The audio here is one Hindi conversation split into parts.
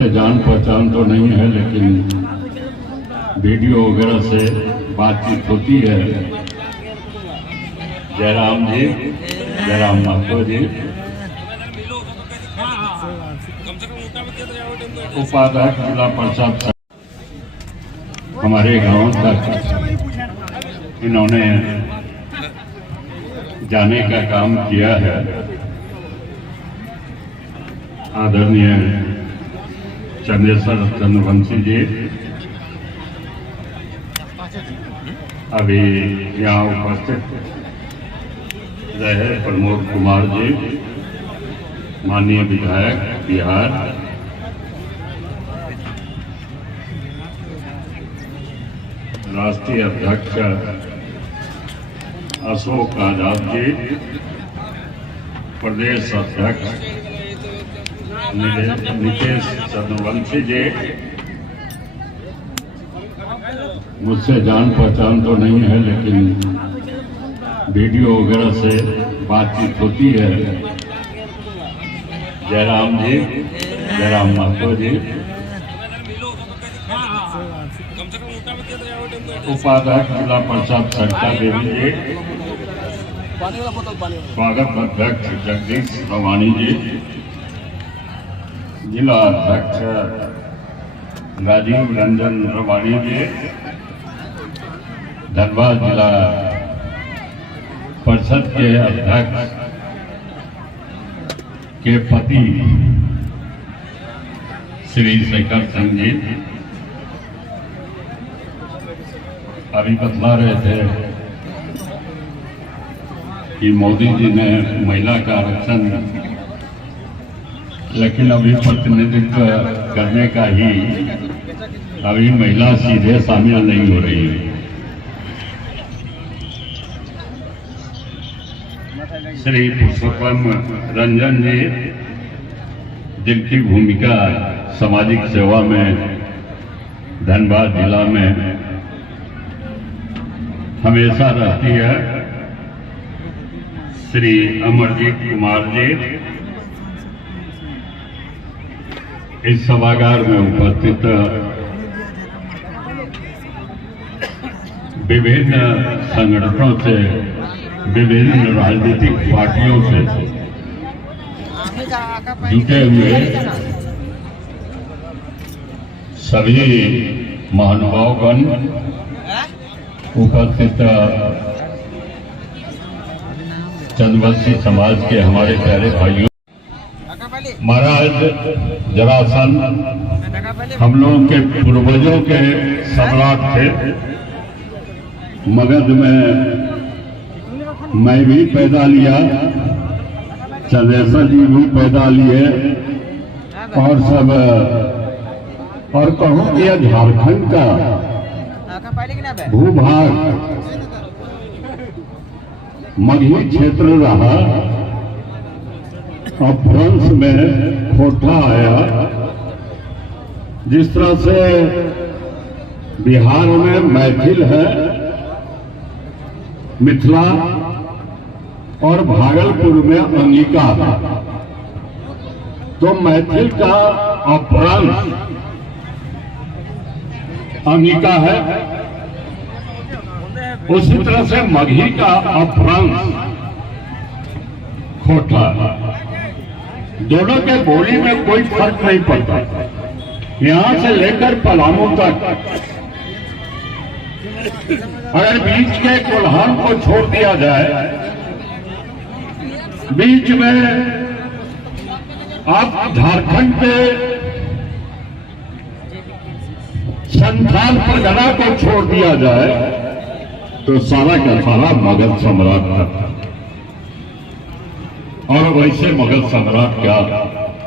जान पहचान तो नहीं है, लेकिन वीडियो वगैरह से बातचीत होती है। जयराम जी, जयराम महतो जी, उपाध्यक्ष जिला परिषद हमारे गांव तक इन्होंने जाने का काम किया है। आदरणीय चंद्रेश्वर चंद्रवंशी जी अभी यहाँ उपस्थित रहे, प्रमोद कुमार जी माननीय विधायक बिहार, राष्ट्रीय अध्यक्ष अशोक आजाद जी, प्रदेश अध्यक्ष नितेश चंद्रवंशी जी, मुझसे जान पहचान तो नहीं है, लेकिन वीडियो वगैरह से बातचीत होती है। जयराम जी, जयराम महतो जी, उपाध्यक्ष जिला परिषद सरिता देवी जी, स्वागत अध्यक्ष जगदीश भवानी जी, जिला अध्यक्ष राजीव रंजन रवानी जी, धनबाद जिला परिषद के अध्यक्ष के पति श्री शेखर सिंह जी अभी बतला रहे थे कि मोदी जी ने महिला का आरक्षण, लेकिन अभी प्रतिनिधित्व करने का ही अभी महिला सीधे शामिल नहीं हो रही है। श्री पुरुषोत्तम रंजन जी, जिनकी भूमिका सामाजिक सेवा में धनबाद जिला में हमेशा रहती है, श्री अमरजीत कुमार जी इस सभागार में उपस्थित विभिन्न संगठनों से, विभिन्न राजनीतिक पार्टियों से जुटे हुए सभी महानुभावगण, उपस्थित चंद्रवंशी समाज के हमारे प्यारे भाइयों, महाराज जरासंध हम लोगों के पूर्वजों के सम्राट थे। मगध में मैं भी पैदा लिया, चंद्रेश्वर जी भी पैदा लिए, और सब, और कहूँ कि झारखंड का भूभाग मगही क्षेत्र रहा, अपभ्रंश में खोटा आया। जिस तरह से बिहार में मैथिल है, मिथिला, और भागलपुर में अंगिका है, तो मैथिल का अपभ्रंश अंगिका है, उसी तरह से मगही का अपभ्रंश खोटा है। दोनों के बोली में कोई फर्क नहीं पड़ता। यहां से लेकर पलामू तक अगर बीच के कोल्हान को छोड़ दिया जाए, बीच में आप झारखंड के संथाल परगना को छोड़ दिया जाए, तो सारा का सारा मगध सम्राट था। और वैसे मगध सम्राट का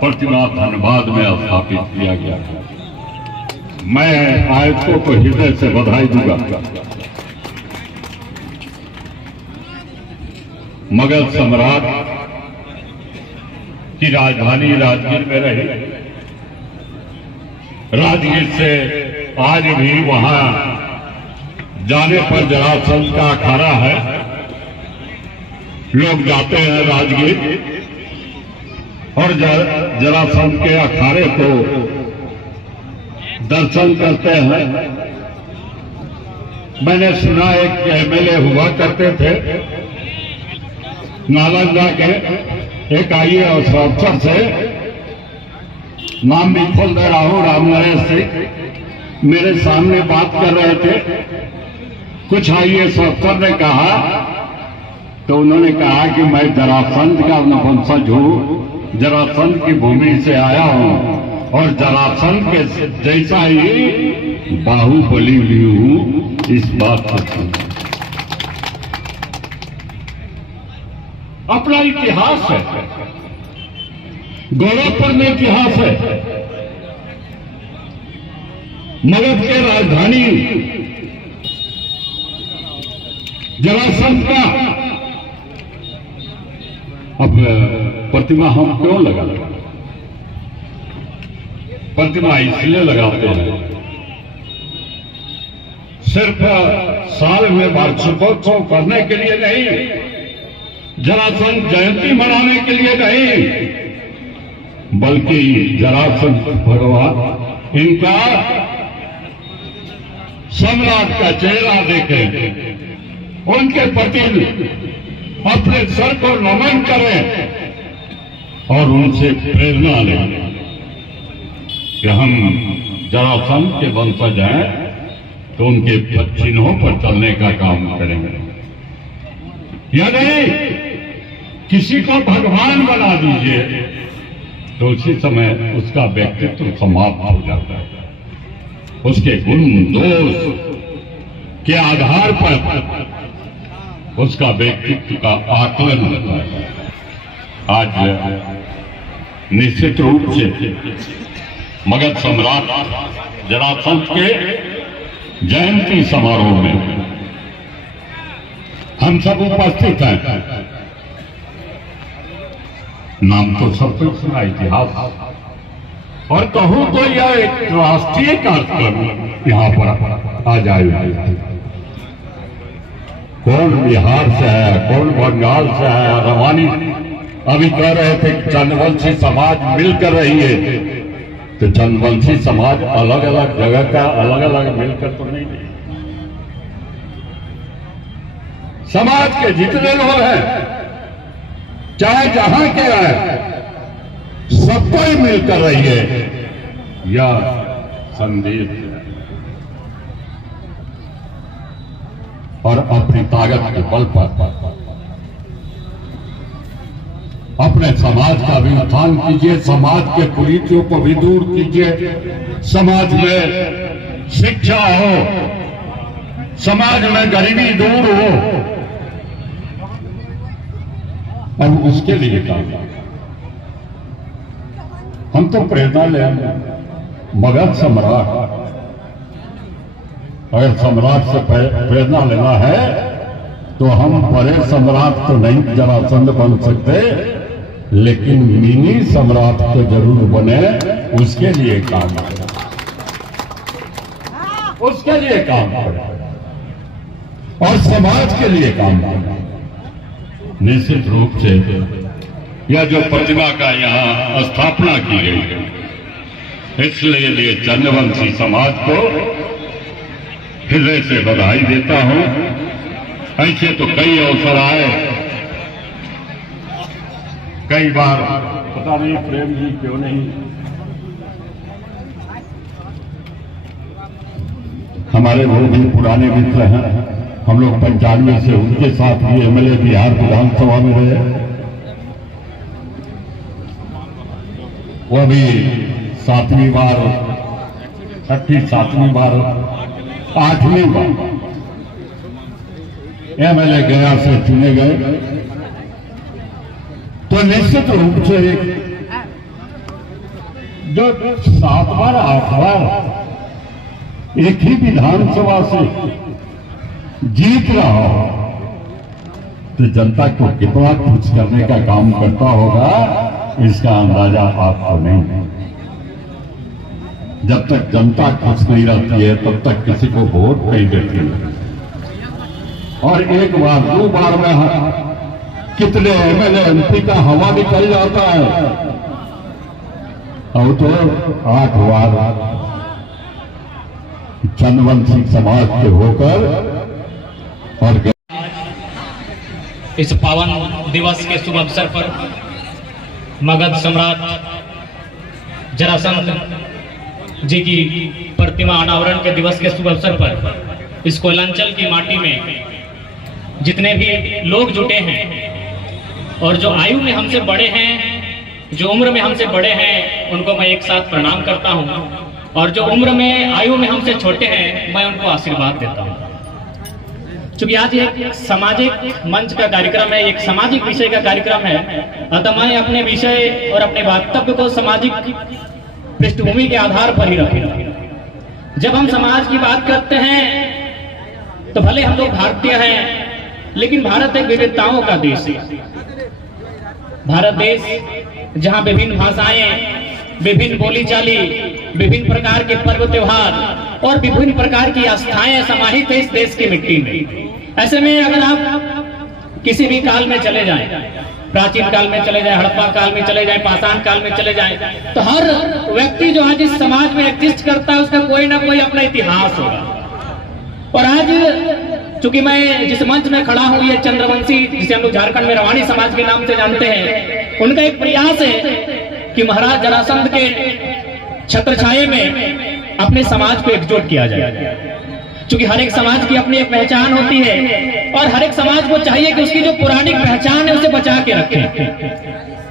प्रतिमा धनबाद में स्थापित किया गया। मैं आयोजकों को हृदय से बधाई दूंगा। मगध सम्राट की राजधानी राजगीर में रही। राजगीर से आज भी वहां जाने पर जरासंध का अखाड़ा है, लोग जाते हैं राजगीर, और जरासंध के अखाड़े को दर्शन करते हैं। मैंने सुना एक एमएलए हुआ करते थे नालंदा के, एक IAS अफसर से, नाम भी खोल दे रहा हूं, राम नरेश सिंह, मेरे सामने बात कर रहे थे। कुछ IAS अफसर ने कहा, तो उन्होंने कहा कि मैं जरासंध का वंशज हूं, जरासंध की भूमि से आया हूं और जरासंध के जैसा ही बाहुबली भी हूं। इस बात को अपना इतिहास है, गौरवपूर्ण इतिहास है। मगध के राजधानी जरासंध का अब प्रतिमा हम क्यों लगा? प्रतिमा इसलिए लगाते हैं सिर्फ साल में वार्षिकोत्सव करने के लिए नहीं, जरासंध जयंती मनाने के लिए नहीं, बल्कि जरासंध भगवान इनका सम्राट का चेहरा देखें, उनके प्रति अपने सर को नमन करें और उनसे प्रेरणा लें कि हम जरासंध के वंशज हैं, तो उनके चिन्हों पर चलने का काम करेंगे। या नहीं किसी को भगवान बना दीजिए तो उसी समय उसका व्यक्तित्व समाप्त हो जाता है, उसके गुण दोष के आधार पर उसका व्यक्तित्व का आकलन होता है। आज निश्चित रूप से मगध सम्राट जरासंध के जयंती समारोह में हम सब उपस्थित हैं। नाम तो सब कुछ सुना, इतिहास, और कहूं तो यह एक राष्ट्रीय कार्यक्रम यहाँ पर आज आयोजित है। कौन बिहार से है, कौन बंगाल से है, रवानी अभी कह रहे थे कि चंद्रवंशी समाज मिलकर रही है, तो चंद्रवंशी समाज अलग अलग जगह का अलग अलग मिलकर तो नहीं है। समाज के जितने लोग हैं, चाहे जहां के हैं, सबको ही मिलकर रही है यह संदेश है। और अपनी ताकत के बल पर अपने समाज का भी उत्थान कीजिए, समाज के कुरीतियों को भी दूर कीजिए, समाज में शिक्षा हो, समाज में गरीबी दूर हो, और उसके लिए काम हम तो प्रेरणा लेंगे। मगध सम्राट, अगर सम्राट से प्रेरणा लेना है तो हम बड़े सम्राट तो नहीं जरासंध बन सकते, लेकिन मिनी सम्राट तो जरूर बने। उसके लिए काम करें, उसके लिए काम करें और समाज के लिए काम करें। निश्चित रूप से यह जो प्रतिमा का यहाँ स्थापना की गई है, इसलिए चंद्रवंशी समाज को हृदय से बधाई देता हूं। ऐसे तो कई अवसर आए, कई बार, पता नहीं प्रेम जी क्यों नहीं, हमारे वो भी पुराने मित्र हैं, हम लोग 95 से उनके साथ भी एमएलए बिहार विधानसभा में रहे, वो भी 7वीं बार, 6ठी 7वीं बार, 8वीं बार एमएलए गया से चुने गए। तो निश्चित रूप से जो 7 बार 8 बार एक ही विधानसभा से जीत रहा हो, तो जनता को कितना कुछ करने का काम करता होगा, इसका अंदाजा आपको नहीं है। जब तक जनता खुश नहीं रहती है, तब तक किसी को वोट नहीं देती है। और एक बार 2 बार में कितने एमएलए एमपी का हवा निकल जाता है, और तो 8 बार चंद्रवंशी समाज के होकर और इस पावन दिवस के शुभ अवसर पर मगध सम्राट जरासंध जी की प्रतिमा अनावरण के दिवस के शुभ अवसर पर इस कोयलांचल की माटी में जितने भी लोग जुटे हैं और जो आयु में हमसे बड़े हैं, जो उम्र में हमसे बड़े हैं, उनको मैं एक साथ प्रणाम करता हूं, और जो उम्र में आयु में हमसे छोटे हैं मैं उनको आशीर्वाद देता हूं। चूंकि आज एक सामाजिक मंच का कार्यक्रम है, एक सामाजिक विषय का कार्यक्रम है, अतः मैं अपने विषय और अपने वक्तव्य को सामाजिक पृष्ठभूमि के आधार पर ही रखें। जब हम समाज की बात करते हैं तो भले हम लोग भारतीय हैं, लेकिन भारत एक विविधताओं का देश है। भारत देश जहां विभिन्न भाषाएं, विभिन्न बोलीचाली, विभिन्न प्रकार के पर्व त्योहार और विभिन्न प्रकार की आस्थाएं समाहित है इस देश की मिट्टी में। ऐसे में अगर आप किसी भी काल में चले जाएं, प्राचीन काल में चले जाएं, हड़प्पा काल में चले जाएं, पाषाण काल में चले जाएं, तो हर व्यक्ति जो आज इस समाज में एग्जिस्ट करता है उसका कोई ना कोई अपना इतिहास होगा। और आज चूंकि मैं जिस मंच में खड़ा हूं, ये चंद्रवंशी, जिसे हम लोग झारखंड में रवानी समाज के नाम से जानते हैं, उनका एक प्रयास है कि महाराज जरासंध के छत्रछाया में अपने समाज को एकजुट किया जाए। क्योंकि हर एक समाज की अपनी एक पहचान होती है और हर एक समाज को चाहिए कि उसकी जो पुरानी पहचान है उसे बचा के रखें।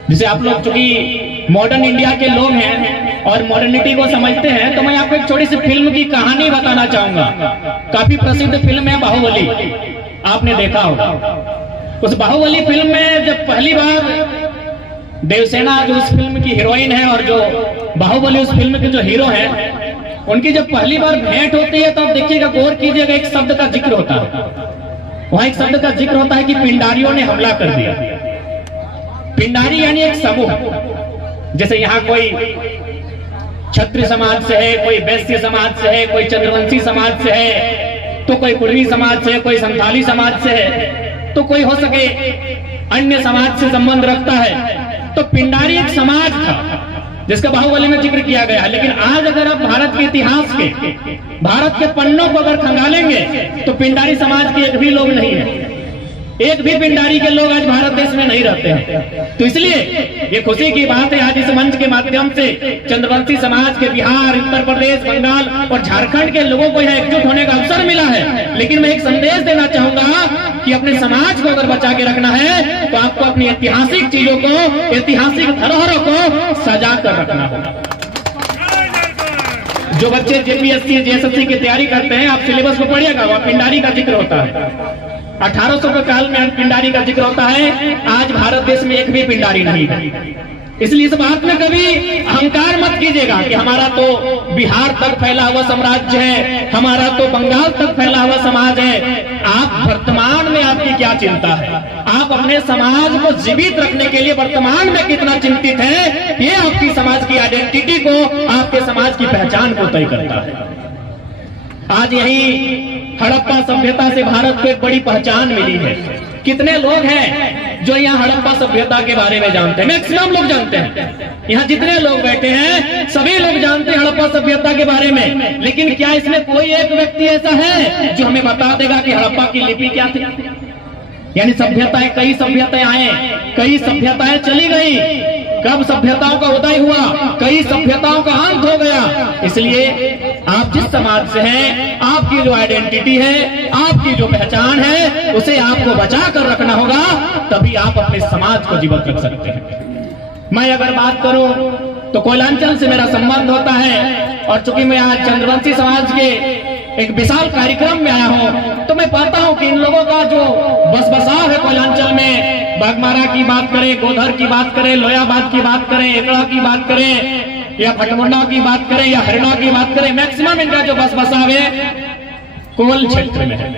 जैसे आप लोग चूंकि मॉडर्न इंडिया के लोग हैं और मॉडर्निटी को समझते हैं, तो मैं आपको एक छोटी सी फिल्म की कहानी बताना चाहूंगा। काफी प्रसिद्ध फिल्म है बाहुबली, आपने देखा होगा। उस बाहुबली फिल्म में जब पहली बार देवसेना जो उस फिल्म की हीरोइन है और जो बाहुबली उस फिल्म के जो हीरो हैं, उनकी जब पहली बार भेंट होती है तो आप देखिएगा, गौर कीजिएगा, एक शब्द का जिक्र होता है। वहां एक शब्द का जिक्र होता है कि पिंडारियों ने हमला कर दिया। पिंडारी यानी एक समूह। जैसे यहाँ कोई क्षत्रिय समाज से है, कोई वैश्य समाज से है, कोई चंद्रवंशी समाज से है, तो कोई कुर्मी समाज से है, कोई संथाली समाज से है, तो कोई हो सके अन्य समाज से संबंध रखता है। तो पिंडारी एक समाज था जिसका बाहुबली में जिक्र किया गया। लेकिन आज अगर आप भारत के इतिहास के, भारत के पन्नों को अगर खंगालेंगे तो पिंडारी समाज के एक भी लोग नहीं है। एक भी पिंडारी के लोग आज भारत देश में नहीं रहते हैं। तो इसलिए ये खुशी की बात है, आज इस मंच के माध्यम से चंद्रवंशी समाज के बिहार, उत्तर प्रदेश, बंगाल और झारखंड के लोगों को यहाँ एकजुट होने का अवसर मिला है। लेकिन मैं एक संदेश देना चाहूंगा कि अपने समाज को अगर बचा के रखना है तो आपको अपनी ऐतिहासिक चीजों को, ऐतिहासिक धरोहरों को सजा कर रखना होगा। जो बच्चे जेपीएससी, जेएसएससी की तैयारी करते हैं, आप सिलेबस को पढ़िएगा, वहां पिंडारी का जिक्र होता है। 1800 के काल में पिंडारी का जिक्र होता है। आज भारत देश में एक भी पिंडारी नहीं है। इसलिए इस बात में कभी अहंकार मत कीजिएगा कि हमारा तो बिहार तक फैला हुआ साम्राज्य है, हमारा तो बंगाल तक फैला हुआ समाज है। आप वर्तमान में आपकी क्या चिंता है, आप अपने समाज को जीवित रखने के लिए वर्तमान में कितना चिंतित है, ये आपकी समाज की आइडेंटिटी को, आपके समाज की पहचान को तय करता है। आज यही हड़प्पा सभ्यता से भारत को एक बड़ी पहचान मिली है। कितने लोग हैं जो यहाँ हड़प्पा सभ्यता के बारे में जानते हैं? मैक्सिमम लोग जानते हैं। यहाँ जितने लोग बैठे हैं सभी लोग जानते हैं हड़प्पा सभ्यता के बारे में। लेकिन क्या इसमें कोई एक व्यक्ति ऐसा है जो हमें बता देगा कि हड़प्पा की लिपि क्या थी? यानी सभ्यताएं, कई सभ्यताएं आए, कई सभ्यताएं चली गई, कब सभ्यताओं का उदय हुआ, कई सभ्यताओं का अंत हो गया। इसलिए आप जिस समाज से हैं, आपकी जो आइडेंटिटी है, आपकी जो पहचान है, उसे आपको बचा कर रखना होगा, तभी आप अपने समाज को जीवित रख सकते हैं। मैं अगर बात करूं तो कोयलांचल से मेरा संबंध होता है, और चूंकि मैं आज चंद्रवंशी समाज के एक विशाल कार्यक्रम में आया हूं, तो मैं पाता हूं कि इन लोगों का जो बस बसाव है कोयलांचल में, बागमारा की बात करें, गोधर की बात करें, लोयाबाद की बात करें, एकड़ा की बात करें, या भटमुंडा की बात करें, या हरिणा की बात करें, मैक्सिमम इनका जो बस बसाव है कोल क्षेत्र में है।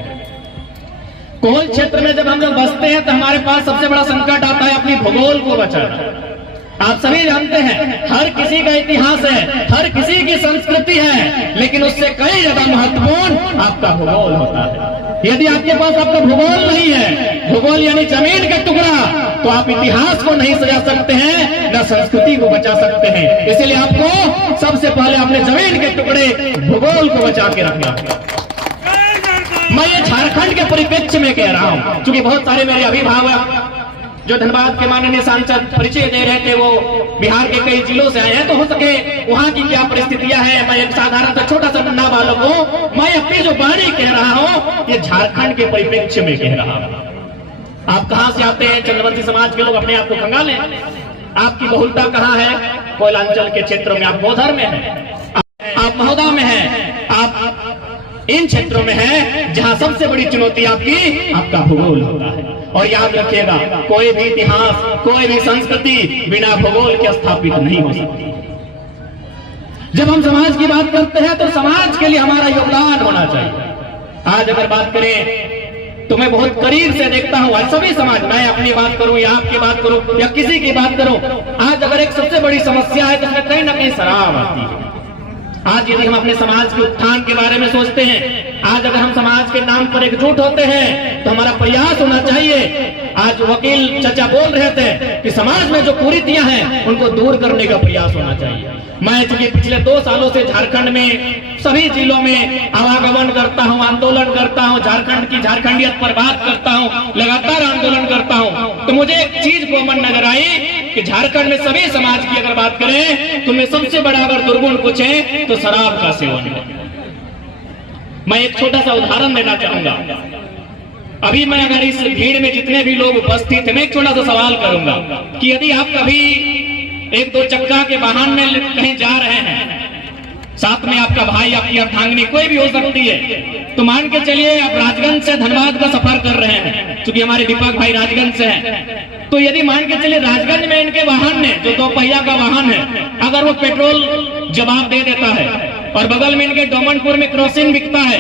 कोल क्षेत्र में जब हम लोग बसते हैं तो हमारे पास सबसे बड़ा संकट आता है अपनी भूगोल को बचाना। आप सभी जानते हैं हर किसी का इतिहास है, हर किसी की संस्कृति है, लेकिन उससे कई ज्यादा महत्वपूर्ण आपका भूगोल होता है। यदि आपके पास आपका भूगोल नहीं है, भूगोल यानी जमीन का टुकड़ा, तो आप इतिहास को नहीं सजा सकते हैं, न संस्कृति को बचा सकते हैं। इसलिए आपको सबसे पहले अपने जमीन के टुकड़े भूगोल को बचा के रखना है। मैं ये झारखंड के परिप्रेक्ष्य में कह रहा हूं, क्योंकि बहुत सारे मेरे अभिभावक जो धनबाद के माननीय सांसद परिचय दे रहे थे वो बिहार के कई जिलों से आए हैं, तो हो सके वहां की क्या परिस्थितियां हैं। मैं एक साधारण सा छोटा सा नन्हा बालक हूं, मैं अपनी जो वाणी कह रहा हूं ये झारखंड के परिप्रेक्ष्य में कह रहा हूं। आप कहां से आते हैं? चंद्रवंशी समाज के लोग अपने आप को खंगालें। आपकी बहुलता कहां है? कोयलांचल के क्षेत्रों में। आप गोधर में हैं, आप महोदा में हैं, आप इन क्षेत्रों में है जहां सबसे बड़ी चुनौती आपका भूगोल होता है। और याद रखिएगा, कोई भी इतिहास, कोई भी संस्कृति बिना भूगोल के स्थापित नहीं हो सकती। जब हम समाज की बात करते हैं तो समाज के लिए हमारा योगदान होना चाहिए। आज अगर बात करें तो मैं बहुत करीब से देखता हूं, आज सभी समाज, मैं अपनी बात करूं या आपकी बात करूं या किसी की बात करूं, आज अगर एक सबसे बड़ी समस्या है तो उसमें कहीं ना कहीं शराब आती है। आज यदि हम अपने समाज के उत्थान के बारे में सोचते हैं, आज अगर हम समाज के नाम पर एकजुट होते हैं तो हमारा प्रयास होना चाहिए। आज वकील चचा बोल रहे थे कि समाज में जो कुरीतियां हैं उनको दूर करने का प्रयास होना चाहिए। मैं चूंकि पिछले 2 सालों से झारखंड में सभी जिलों में आवागमन करता हूं, आंदोलन करता हूं, झारखंड की झारखंडियत पर बात करता हूं, लगातार आंदोलन करता हूं, तो मुझे एक चीज कॉमन नजर आई कि झारखंड में सभी समाज की अगर बात करें तो उनमें सबसे बड़ा अगर दुर्गुण कुछ है तो शराब का सेवन है। मैं एक छोटा सा उदाहरण देना चाहूंगा। अभी मैं अगर इस भीड़ में जितने भी लोग उपस्थित हैं, मैं एक छोटा सा सवाल करूंगा कि यदि आप कभी 1-2 चक्का के वाहन में कहीं जा रहे हैं, साथ में आपका भाई, आपकी अर्धांगिनी कोई भी हो सकती है, तो मान के चलिए आप राजगंज से धनबाद का सफर कर रहे हैं, क्योंकि हमारे दीपक भाई राजगंज से हैं। तो यदि मान के चलिए राजगंज में इनके वाहन में जो 2 पहिया का वाहन है, अगर वो पेट्रोल जवाब दे देता है और बगल में इनके डोमनपुर में क्रॉसिंग बिकता है,